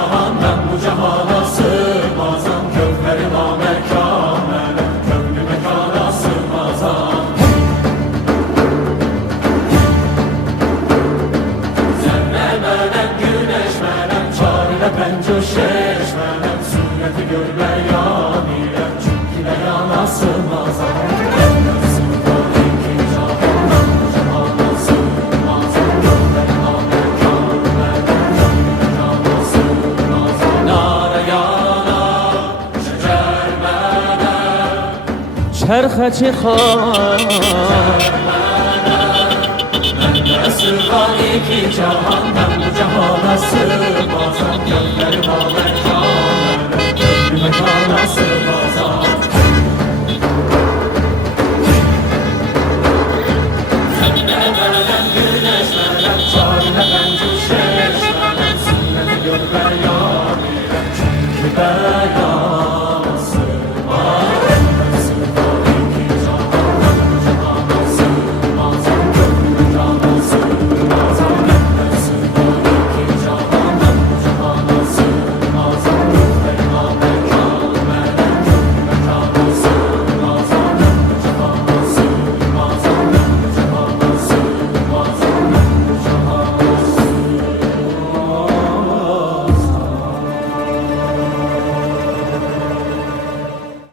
cahan ben bu cahana sığmazam. Kövleri namekâmenem, kövlü mekana sığmazam. Zerre menem, güneş menem, çarele penco şeş menem. Sureti görme yanilem, çünkü de yana sığmazam. چرخ چه خواه من sığmazam iki cahan ben bu cahana sığmazam. Gönleri namekâmenem, kövlü mekana sığmazam. Zerre menem, güneş menem, çarele penco şeş menem. Sünneti görme yanilem, çünkü ben